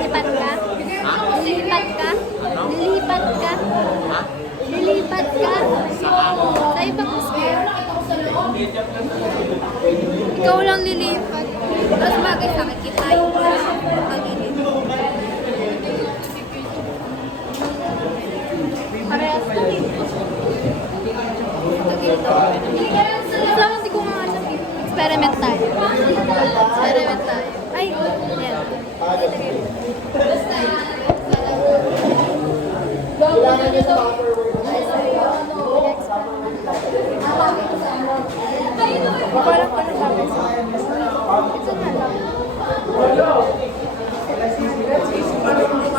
Lilipat ka? Ha? Lilipat ka? Ano? Lilipat ka? Ha? Lilipat ka? Saan? Sa ibang sphere? Ikaw lang lilipat. Mas bagay sa akin, kita yung pag-ibig. Parehas na rin. Gusto lang, hindi ko nga alam. Experiment tayo. Experiment tayo. Ay, yan. Parang ko na bagay sa akin. Ito na lang.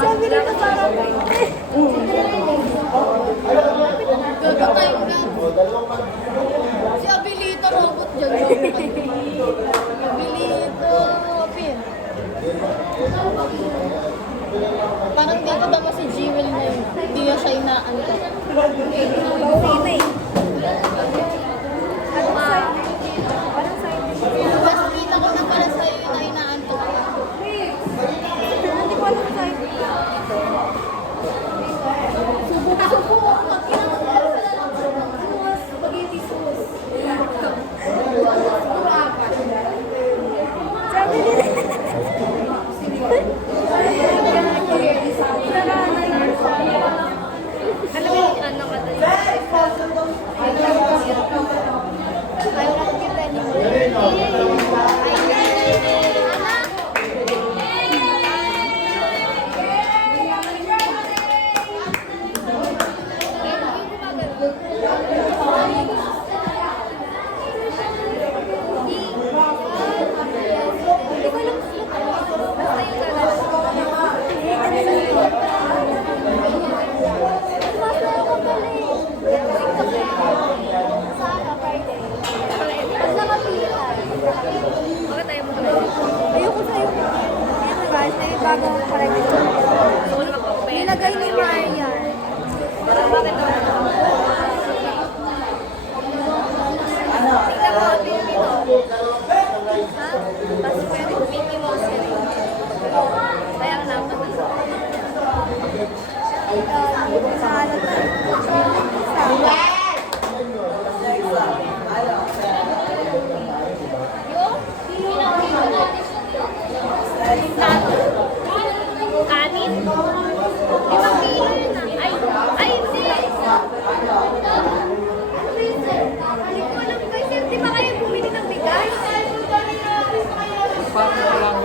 Sabi nito parang gagawin na. Si Abilito robot dyan. Abilito pin. Parang dito daw si Jewel na yun. Hindi na siya inaanto. Sino eh? Ano ba? Parang sa'yo. Mas kita ko na pala sa'yo yung na inaanto ka. Hindi ko alam sa'yo. Subo. Spaghetti sauce. Sabi nila. Alam mo yung ano ka doon? I'm not cute anymore. Ayoko sa'yo. Ayan na guys, may bagong correction. Nilagay ni Marian. Tingnan mo, tingnan dito. Ha? Tapos pwede Mickey Mouse yan eh. Kaya ang naman na. Mahalat na. Kanin? 5 kilo yun ah. Ay, hindi! Hindi ko alam guys. Di ba kayo bumili ng bigas? Parang walang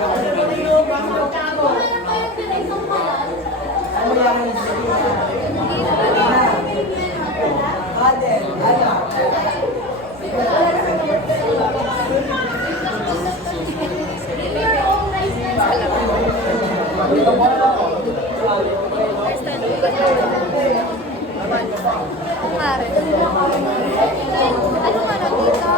Kumare. Ano nga na dito?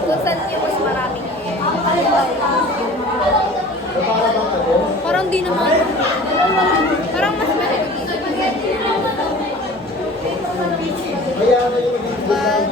Kung saan yung mas maraming parang di naman. Parang mas mahal dito. But,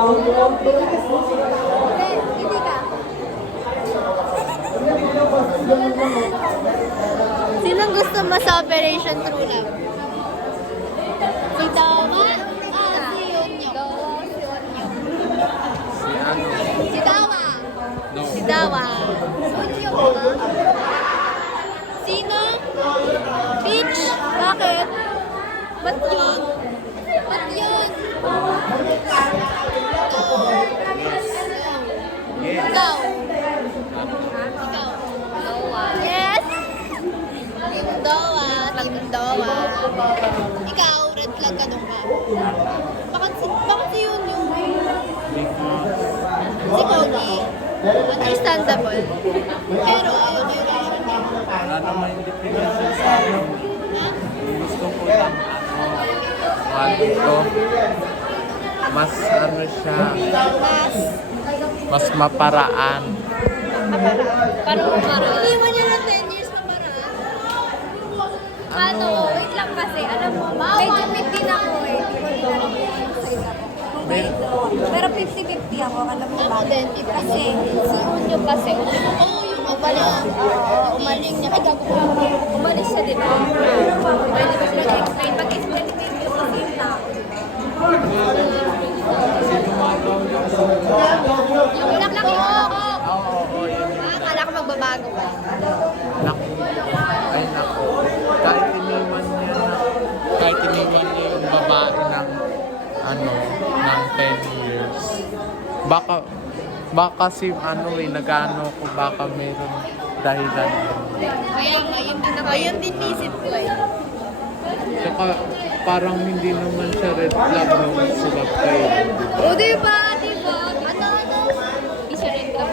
Hindi ka. Sinong gusto mo sa Operation True Love? Si Dawa? Si Yunyo. Si ano? Si Dawa. No. Si Dawa. Yunyo ba? Sino? Peach? Bakit? Ba't yun? Ba't yun? Ikaw. Ikaw. Dawa. Yes? Team Dawa. Team Dawa. Ikaw, red flag ka nung ka. Bakit si Yunyo? Si Cody. Understandable. Pero ayaw ko yung reaction niya. Wala naman hindi pinasa sa akin. Ha? Gusto ko lang ano mas ano siya, mas maparaan. Parang hindi mo niya ng 10 years na paraan. Ano, wait lang kasi, alam mo, medyo 15 ako eh. Pero 50-50 ako, alam mo ba? Kasi, si Unyo kasi, yung umalis niya. Ay, gago ko. Umalis siya, di ba? Pwede ba siya mag-explain? Mag-explain ko yung kasi tao. Yung bulaklak yung oo. Oo, yun. Akala ko magbabago ka. Naku. Ay, naku. Kahit iniwan niya yung babae ng ano, ng 10 years. Baka si ano nag-ano ko, baka meron dahilan. Kaya nga, yun din isip ko eh. Saka parang hindi naman siya red flag nung sila kayo. O, diba? Diba? Ano? Hindi siya rin lang.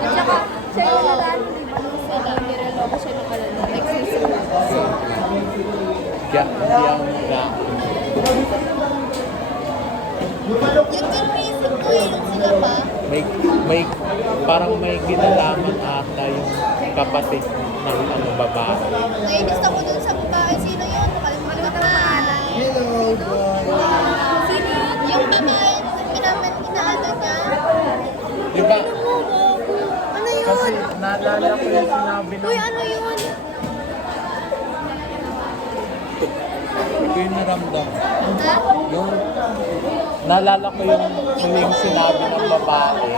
At saka, siya yung lalaki, diba? Sila, nireloko siya ng kalala. Kaya hindi ako nila. Yung din isip ko eh, yung sila pa. Parang may kinalaman ata yung kapatid ng ano, babae. Nainis ako dun sa babae. Sino yun? Nakalimutan ko pangalan. Sino yun? Yung babae na pinaano niya. Diba? Ano yun? Kasi naalala ko yung sinabi ng... Uy, ano yun? Ito yung naramdam. Ha? Yung... Naalala ko yung huling sinabi ng babae.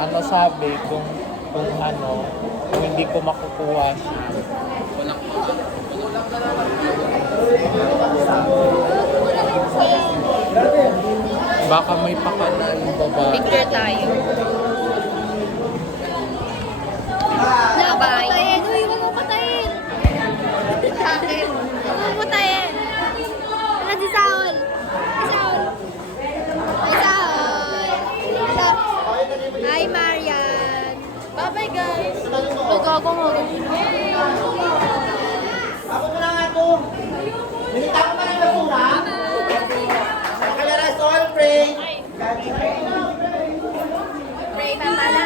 Ano sabi kung ano, kung hindi ko makukuha siya. Baka may pakala yung babae. Picture tayo. Patayin. Uy, huwag mo patayin. Bakit? Huwag mo patayin. Ano si Saul? Si Saul. Si Saul. Hi, Marian. Bye-bye, guys. Gago mo. Ako ko lang ako. Minita ko pa ng basura. Nakalera sa all pray. Pray, Papa.